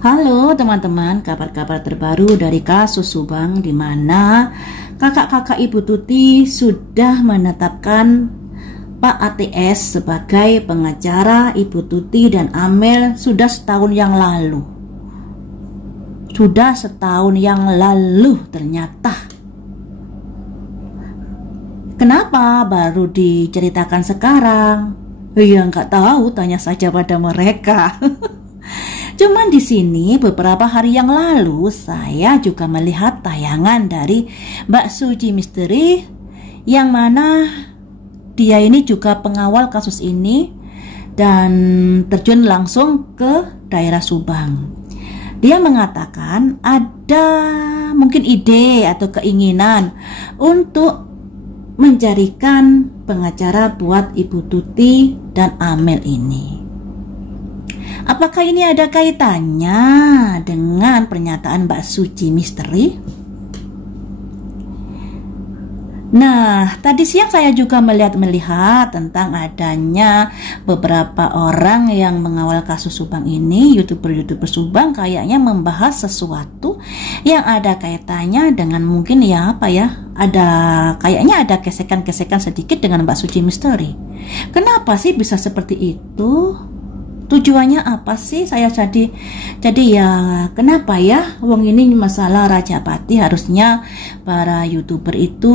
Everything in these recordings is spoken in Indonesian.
Halo teman-teman, kabar-kabar terbaru dari kasus Subang di mana kakak-kakak Ibu Tuti sudah menetapkan Pak ATS sebagai pengacara Ibu Tuti dan Amel sudah setahun yang lalu. Sudah setahun yang lalu ternyata. Kenapa baru diceritakan sekarang? Ya nggak tahu, tanya saja pada mereka. Cuman di sini beberapa hari yang lalu saya juga melihat tayangan dari Mbak Suci Misteri yang mana dia ini juga pengawal kasus ini dan terjun langsung ke daerah Subang. Dia mengatakan ada mungkin ide atau keinginan untuk mencarikan pengacara buat Ibu Tuti dan Amel ini. Apakah ini ada kaitannya dengan pernyataan Mbak Suci Misteri? Nah, tadi siang saya juga melihat tentang adanya beberapa orang yang mengawal kasus Subang ini, YouTuber Subang kayaknya membahas sesuatu yang ada kaitannya dengan mungkin kayaknya ada gesekan-gesekan sedikit dengan Mbak Suci Misteri. Kenapa sih bisa seperti itu? Tujuannya apa sih? Saya jadi ya kenapa ya wong ini masalah Rajapati, harusnya para YouTuber itu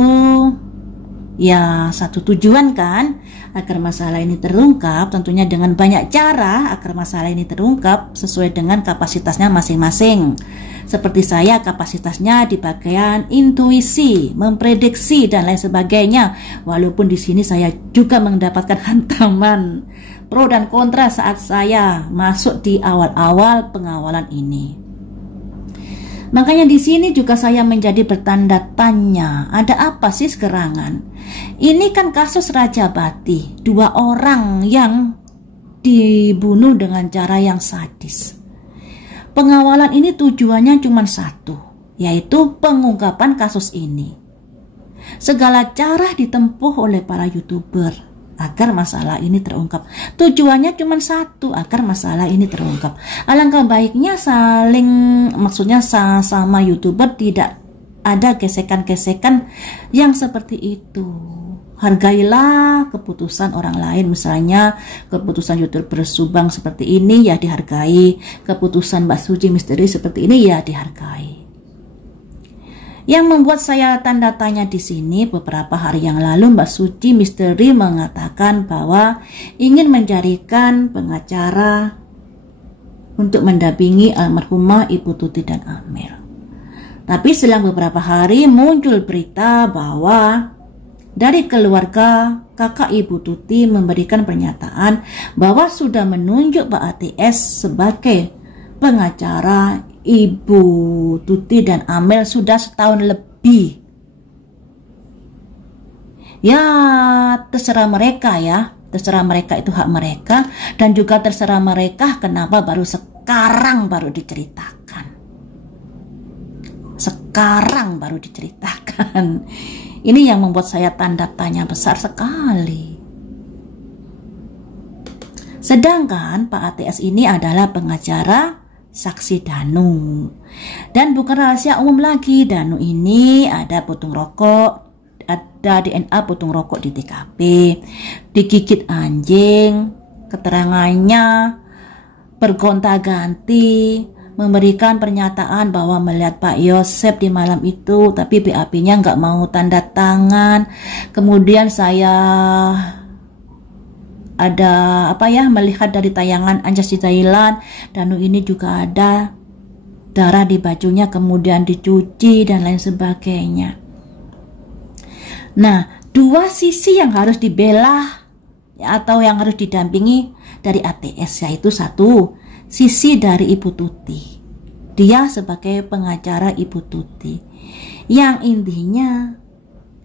ya satu tujuan kan, agar masalah ini terungkap, tentunya dengan banyak cara agar masalah ini terungkap sesuai dengan kapasitasnya masing-masing. Seperti saya kapasitasnya di bagian intuisi, memprediksi dan lain sebagainya. Walaupun di sini saya juga mendapatkan hantaman pro dan kontra saat saya masuk di awal-awal pengawalan ini. Makanya di sini juga saya menjadi bertanda tanya, ada apa sih segerangan? Ini kan kasus Rajapati, 2 orang yang dibunuh dengan cara yang sadis. Pengawalan ini tujuannya cuma satu, yaitu pengungkapan kasus ini. Segala cara ditempuh oleh para YouTuber agar masalah ini terungkap. Tujuannya cuma satu, agar masalah ini terungkap. Alangkah baiknya maksudnya sama YouTuber tidak ada gesekan-gesekan yang seperti itu. Hargailah keputusan orang lain, misalnya keputusan YouTuber Subang seperti ini ya dihargai, keputusan Mbak Suci Misteri seperti ini ya dihargai. Yang membuat saya tanda tanya di sini, beberapa hari yang lalu Mbak Suci Misteri mengatakan bahwa ingin mencarikan pengacara untuk mendampingi almarhumah Ibu Tuti dan Amel. Tapi selang beberapa hari muncul berita bahwa dari keluarga kakak Ibu Tuti memberikan pernyataan bahwa sudah menunjuk Pak ATS sebagai pengacara Ibu Tuti dan Amel sudah setahun lebih. Ya terserah mereka ya, terserah mereka, itu hak mereka, dan juga terserah mereka kenapa baru sekarang baru diceritakan. Sekarang baru diceritakan. Ini yang membuat saya tanda tanya besar sekali. Sedangkan Pak ATS ini adalah pengacara saksi Danu. Dan bukan rahasia umum lagi, Danu ini ada puntung rokok, ada DNA puntung rokok di TKP, digigit anjing, keterangannya bergonta-ganti, memberikan pernyataan bahwa melihat Pak Yosep di malam itu, tapi BAP-nya nggak mau tanda tangan. Kemudian saya ada melihat dari tayangan Anjas di Thailand, Danu ini juga ada darah di bajunya kemudian dicuci dan lain sebagainya. Nah, 2 sisi yang harus dibela atau yang harus didampingi dari ATS, yaitu satu sisi dari Ibu Tuti, dia sebagai pengacara Ibu Tuti yang intinya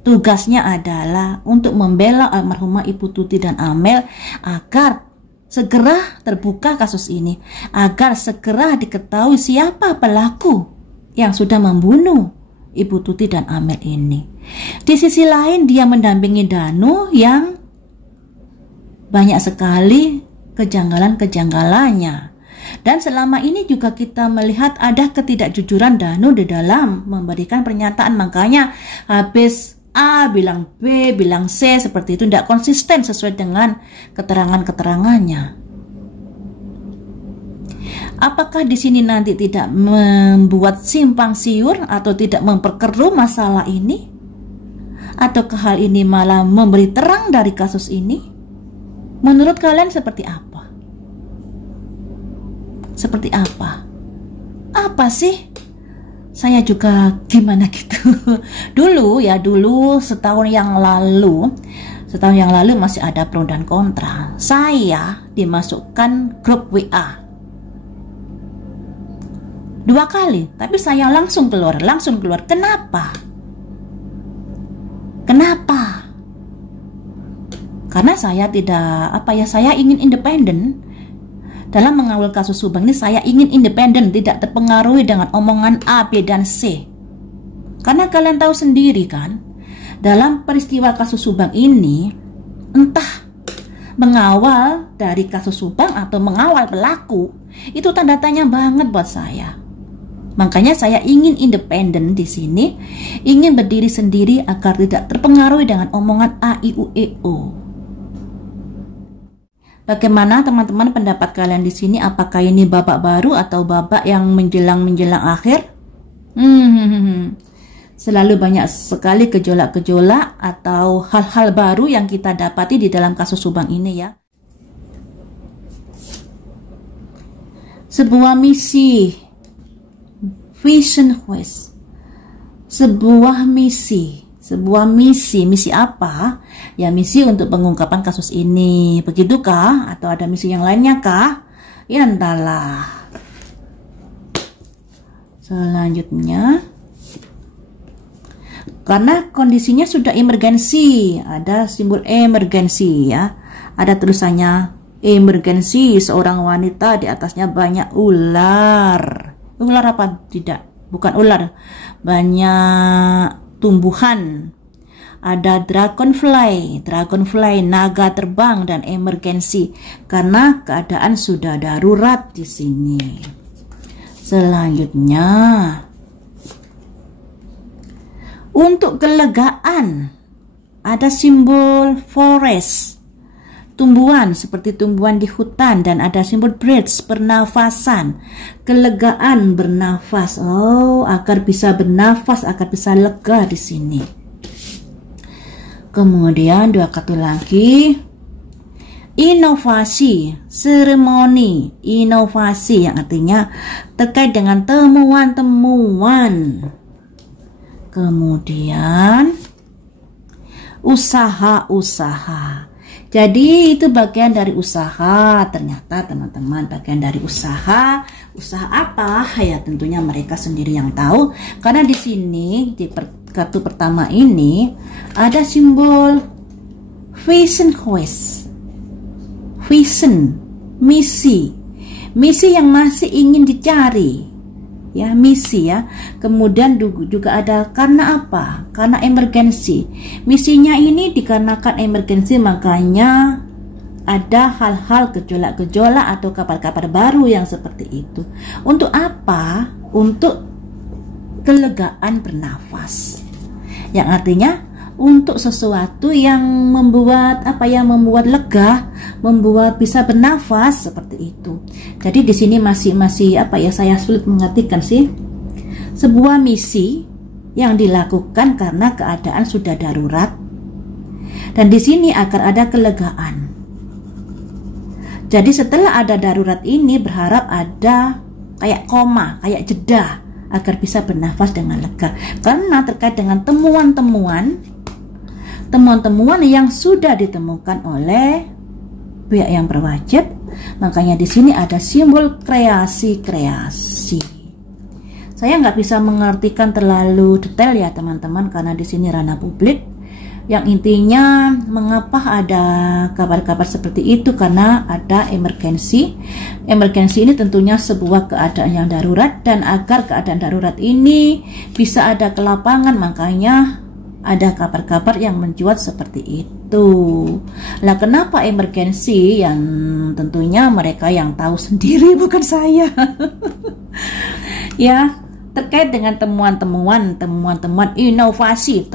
tugasnya adalah untuk membela almarhumah Ibu Tuti dan Amel agar segera terbuka kasus ini, agar segera diketahui siapa pelaku yang sudah membunuh Ibu Tuti dan Amel ini. Di sisi lain dia mendampingi Danu yang banyak sekali kejanggalan-kejanggalannya. Dan selama ini juga kita melihat ada ketidakjujuran Danu di dalam memberikan pernyataan. Makanya habis A bilang B, bilang C, seperti itu, tidak konsisten sesuai dengan keterangan-keterangannya. Apakah di sini nanti tidak membuat simpang siur atau tidak memperkeruh masalah ini? Ataukah hal ini malah memberi terang dari kasus ini? Menurut kalian seperti apa? Seperti apa? Apa sih? Saya juga gimana gitu. Dulu setahun yang lalu masih ada pro dan kontra. Saya dimasukkan grup WA 2 kali, tapi saya langsung keluar. Kenapa? Karena saya saya ingin independen. Dalam mengawal kasus Subang ini, saya ingin independen, tidak terpengaruhi dengan omongan A, B, dan C. Karena kalian tahu sendiri kan, dalam peristiwa kasus Subang ini, entah mengawal dari kasus Subang atau mengawal pelaku, itu tanda tanya banget buat saya. Makanya saya ingin independen di sini, ingin berdiri sendiri agar tidak terpengaruhi dengan omongan A, I, U, E, O. Bagaimana teman-teman pendapat kalian di sini? Apakah ini babak baru atau babak yang menjelang akhir? Selalu banyak sekali gejolak-gejolak atau hal-hal baru yang kita dapati di dalam kasus Subang ini ya. Sebuah misi, vision quest, sebuah misi apa? Ya, misi untuk pengungkapan kasus ini. Begitukah? Atau ada misi yang lainnya kah? Ya entahlah. Selanjutnya, karena kondisinya sudah emergensi, ada simbol emergensi ya. Ada tulisannya emergensi, seorang wanita, di atasnya banyak ular. Ular apa tidak? Bukan ular. Banyak tumbuhan. Ada dragonfly, naga terbang, dan emergensi karena keadaan sudah darurat di sini. Selanjutnya, untuk kelegaan ada simbol forest, tumbuhan seperti tumbuhan di hutan, dan ada simbol breath, pernafasan, kelegaan, bernafas. Agar bisa bernafas, agar bisa lega di sini. Kemudian 2 kartu lagi, inovasi, seremoni, inovasi yang artinya terkait dengan temuan-temuan. Kemudian usaha-usaha. Jadi itu bagian dari usaha, ternyata teman-teman, bagian dari usaha. Usaha apa? Ya tentunya mereka sendiri yang tahu. Karena di sini di kartu pertama ini ada simbol vision quest, vision, misi yang masih ingin dicari ya, misi ya. Kemudian juga ada karena apa? Karena emergensi. Misinya ini dikarenakan emergensi, makanya ada hal-hal gejolak-gejolak atau kabar-kabar baru yang seperti itu. Untuk apa? Untuk kelegaan bernafas, yang artinya untuk sesuatu yang membuat membuat lega, membuat bisa bernafas, seperti itu. Jadi di sini masih saya sulit mengartikan sih. Sebuah misi yang dilakukan karena keadaan sudah darurat, dan di sini agar ada kelegaan. Jadi setelah ada darurat ini berharap ada kayak koma, kayak jeda, agar bisa bernafas dengan lega. Karena terkait dengan temuan-temuan yang sudah ditemukan oleh pihak yang berwajib, makanya di sini ada simbol kreasi. Saya nggak bisa mengartikan terlalu detail ya teman-teman, karena di sini ranah publik. Yang intinya mengapa ada kabar-kabar seperti itu, karena ada emergensi. Emergensi ini tentunya sebuah keadaan yang darurat, dan agar keadaan darurat ini bisa ada ke lapangan, makanya ada kabar-kabar yang mencuat seperti itu. Lah kenapa emergensi? Yang tentunya mereka yang tahu sendiri, bukan saya. Ya, terkait dengan temuan-temuan inovasi,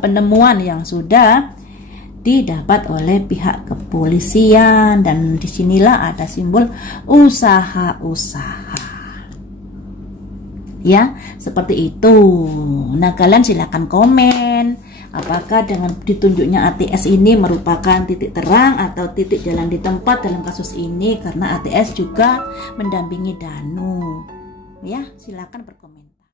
penemuan yang sudah didapat oleh pihak kepolisian, dan disinilah ada simbol usaha-usaha. Ya, seperti itu. Nah, kalian silakan komen apakah dengan ditunjuknya ATS ini merupakan titik terang atau titik jalan di tempat dalam kasus ini, karena ATS juga mendampingi Danu. Ya, silakan berkomentar.